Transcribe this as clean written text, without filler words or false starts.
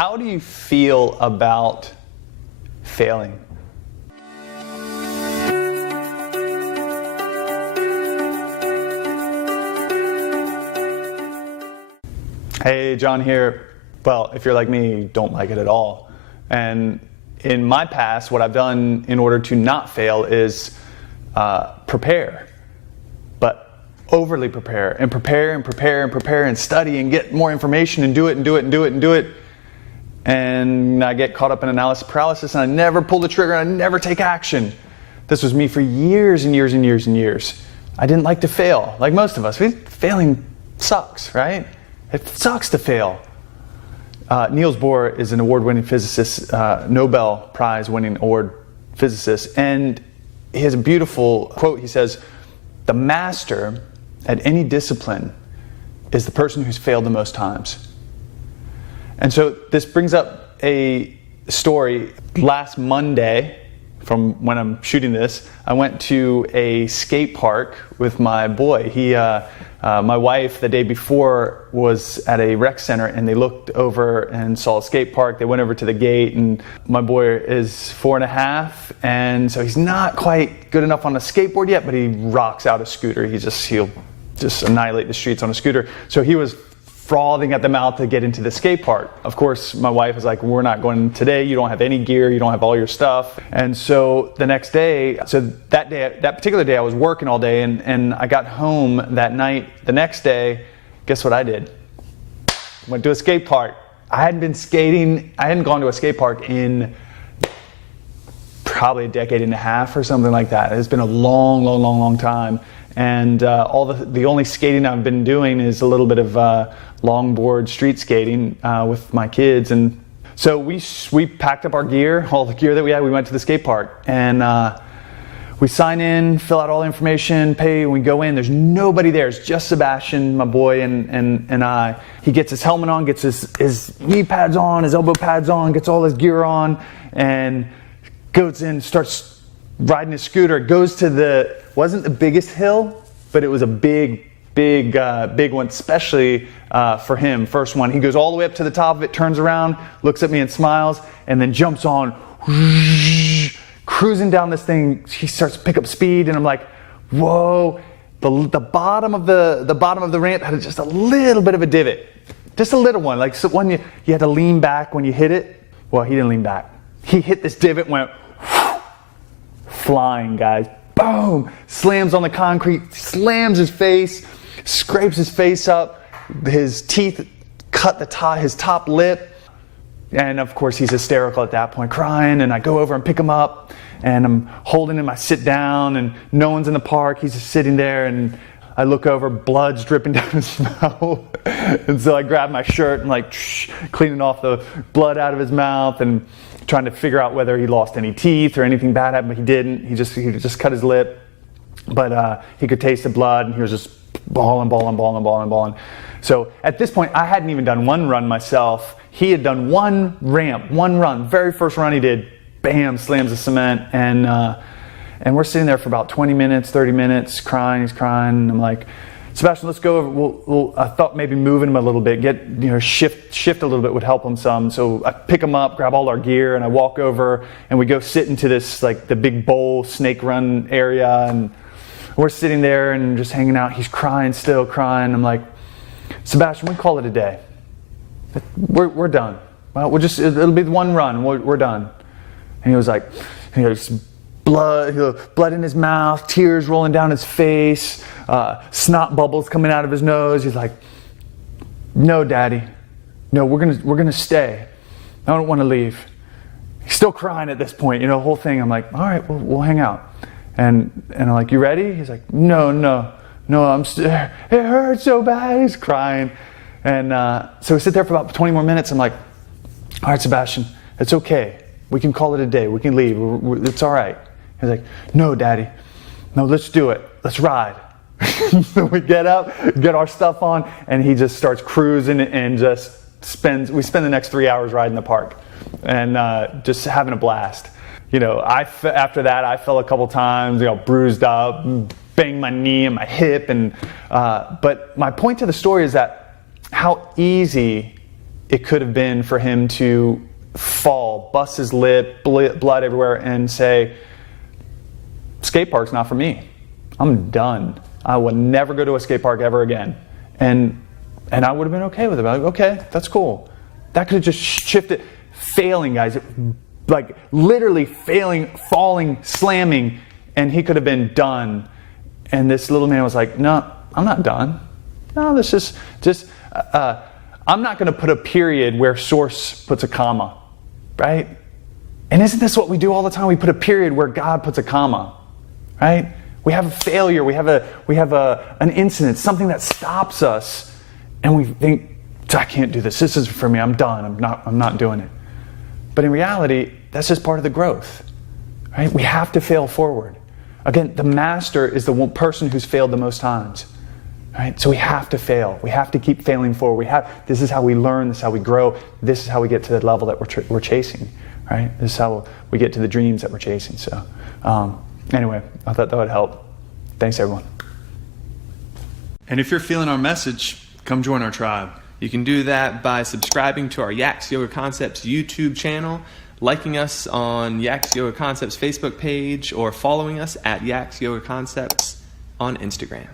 How do you feel about failing? Hey, John here. Well, if you're like me, you don't like it at all. And in my past, what I've done in order to not fail is prepare. But overly prepare and prepare and prepare and prepare and study and get more information and do it and do it and do it and do it. And I get caught up in analysis paralysis and I never pull the trigger and I never take action. This was me for years and years and years and years. I didn't like to fail, like most of us. Failing sucks, right? It sucks to fail. Niels Bohr is an award-winning physicist, Nobel Prize-winning award physicist, and he has a beautiful quote. He says, "The master at any discipline is the person who's failed the most times." And so this brings up a story. Last Monday, from when I'm shooting this, I went to a skate park with my boy. My wife, the day before, was at a rec center and they looked over and saw a skate park. They went over to the gate, and my boy is 4.5, and so he's not quite good enough on a skateboard yet, but he rocks out a scooter. He'll just annihilate the streets on a scooter. So he was frothing at the mouth to get into the skate park. Of course, my wife was like, "We're not going today. You don't have any gear. You don't have all your stuff." And so the next day, that particular day, I was working all day, and I got home that night. The next day, guess what I did? Went to a skate park. I hadn't been skating. I hadn't gone to a skate park in probably a decade and a half or something like that. It's been a long time. And the only skating I've been doing is a little bit of longboard street skating with my kids. And so we packed up our gear, all the gear that we had. We went to the skate park, and we sign in, fill out all the information, pay, and we go in. There's nobody there. It's just Sebastian, my boy, and I. He gets his helmet on, gets his knee pads on, his elbow pads on, gets all his gear on, and goes in, starts riding his scooter. Goes to wasn't the biggest hill, but it was a big one, especially for him. First one. He goes all the way up to the top of it, turns around, looks at me and smiles, and then jumps on, cruising down this thing. He starts to pick up speed, and I'm like, whoa. The bottom of the ramp had just a little bit of a divot. Just a little one. Like, so one you had to lean back when you hit it. Well, he didn't lean back. He hit this divot, went flying, guys. Boom! Slams on the concrete, slams his face, scrapes his face up. His teeth cut his top lip. And of course, he's hysterical at that point, crying. And I go over and pick him up, and I'm holding him. I sit down, and no one's in the park. He's just sitting there, and I look over, blood's dripping down his mouth. And so I grab my shirt and cleaning off the blood out of his mouth, and trying to figure out whether he lost any teeth or anything bad happened, but he didn't. He just cut his lip, but he could taste the blood, and he was just balling. So at this point, I hadn't even done one run myself. He had done one run. Very first run he did, bam, slams the cement, and we're sitting there for about 20 minutes, 30 minutes, crying. He's crying, and I'm like, "Sebastian, let's go over." I thought maybe moving him a little bit, shift a little bit would help him some. So I pick him up, grab all our gear, and I walk over, and we go sit into this, like, the big bowl snake run area, and we're sitting there and just hanging out. He's crying, still crying. I'm like, "Sebastian, we call it a day. We're done. Well, it'll be one run. We're done." And he was like, blood in his mouth, tears rolling down his face, snot bubbles coming out of his nose. He's like, "No, Daddy, no, we're gonna stay. I don't want to leave." He's still crying at this point, the whole thing. I'm like, "All right, we'll hang out." And I'm like, "You ready?" He's like, No, I'm still. It hurts so bad." He's crying, and so we sit there for about 20 more minutes. I'm like, "All right, Sebastian, it's okay. We can call it a day. We can leave. It's all right." He's like, "No, Daddy. No, let's do it. Let's ride." So we get up, get our stuff on, and he just starts cruising and we spend the next 3 hours riding the park and just having a blast. After that, I fell a couple times, bruised up, banged my knee and my hip. But my point to the story is that how easy it could have been for him to fall, bust his lip, blood everywhere, and say, skate park's not for me. I'm done. I will never go to a skate park ever again. And I would have been okay with it. Like, okay, that's cool. That could have just shifted. Failing, guys. Like literally failing, falling, slamming, and he could have been done. And this little man was like, no, I'm not done. No, this is just I'm not going to put a period where source puts a comma, right? And isn't this what we do all the time? We put a period where God puts a comma, right? We have a failure, we have an incident, something that stops us, and we think, I can't do this. This isn't for me. I'm done. I'm not doing it. But in reality, that's just part of the growth, right? We have to fail forward. Again, the master is the one person who's failed the most times. Right? So we have to fail. We have to keep failing forward. This is how we learn. This is how we grow. This is how we get to the level that we're chasing. Right? This is how we get to the dreams that we're chasing. So, anyway, I thought that would help. Thanks, everyone. And if you're feeling our message, come join our tribe. You can do that by subscribing to our Yaks Yoga Concepts YouTube channel, liking us on Yaks Yoga Concepts Facebook page, or following us at Yaks Yoga Concepts on Instagram.